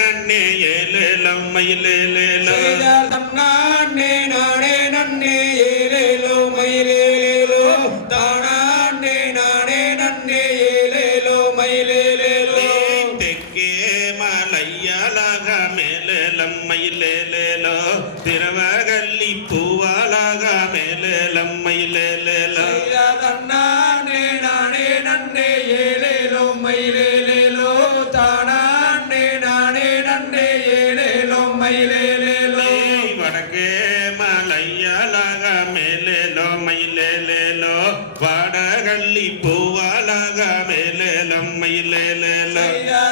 நன்னே ஏலேலம் மயிலேலேலம் செய்தார் தம் நானே நானே நன்னே ஏலேலோ மயிலேலேலோ தானாண்டே நானே நன்னே ஏலேலோ மயிலேலேலோ தெற்கே மலையாளாக மேலேலம் மயிலேலேலோ திருவகல்லி பூவாளாக மேலேலம் மயிலேலேலோ மேலேலோ மயிலேலேலோ வடகல்லி பூவாளாக மேலேலம் மயிலேலேலோ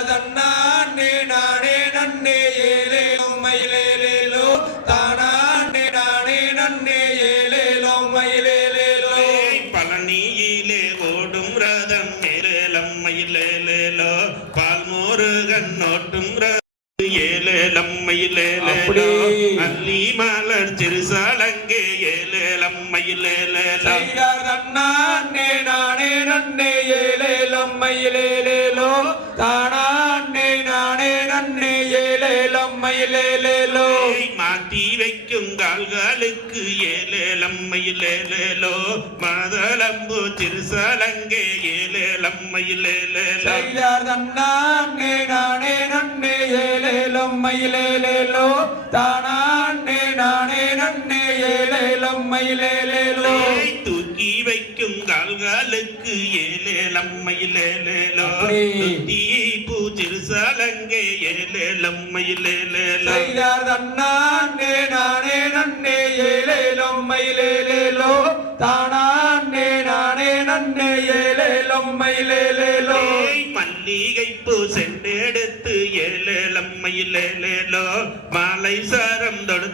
தம் நானே நானே நன்னே ஏலேலோ மயிலேலேலோ தானாண்டே நானே நன்னே ஏலேலோ மயிலேலேலோ பழனியிலே ஓடும் ரதம் மேலேலம் மயிலேலேலோ பால்மோருகன் நோட்டும் ரதம் ஏலேலம் மயிலேலேலோ. அல்லி மலர் சிறுசாலங்கே ஏலேலம் தம் நானே நானே நன்னே ஏலேலோ மயிலேலேலோ தானாண்டே நானே நன்னே ஏலேலோ மயிலேலேலோ மாத்தி வைக்கும் கால்களுக்கு ஏலேலம் மயிலேலேலோ மாதளம்பு சிறுசாலங்கே ஏலேலம் மயிலேலேலோ செய்தார் தம் நானே நானே நன்னே ஏலேலோ மயிலேலேலோ தானாண்டே நானே நன்னே ஏலேலோ மயிலேலேலோ ஏய், தூக்கி வைக்கும் கால்களுக்கு ஏலேலம் மயிலேலேலோ அப்படி. துத்தி பூ சிறுசாலங்கே ஏலேலம் மயிலேலேலோ செய்தார் தம் நானே நானே நன்னே ஏலேலோ மயிலேலேலோ தானாண்டே நானே நன்னே ஏலேலோ மயிலேலேலோ ஏய், மல்லிகை பூ சென்றெடுத்து ஏலேலம் மயிலேலேலோ மாலை சாரம் தொடுத்து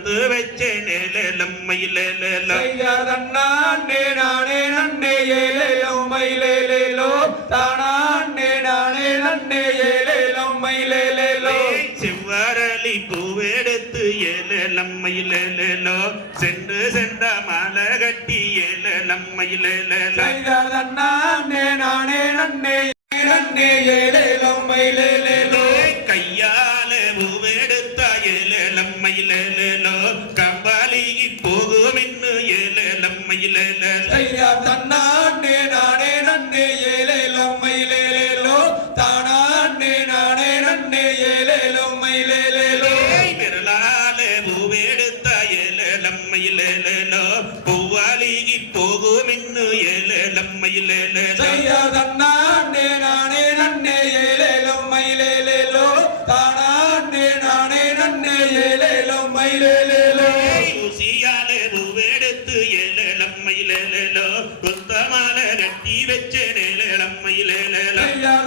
செவ்வரளி பூவெடுத்து ஏலேலம் மயிலேலேலோ சென்று சென்ற மாலை கட்டி தம் நானே நானே நன்னே நன்னே ஏலேலோ ஏலேலம் மயிலேலேலோ பூவாலிக்கு போகும் இன்னு மயிலேலேலோ செய்தார் தம் நானே நானே நன்னே ஏலேலோ மயிலேலேலோ தானாண்டே நானே நன்னே மயிலேலேலோ ஏய், ஊசியால பூவெடுத்து கட்டி வச்ச மயிலேலேலோ செய்தார்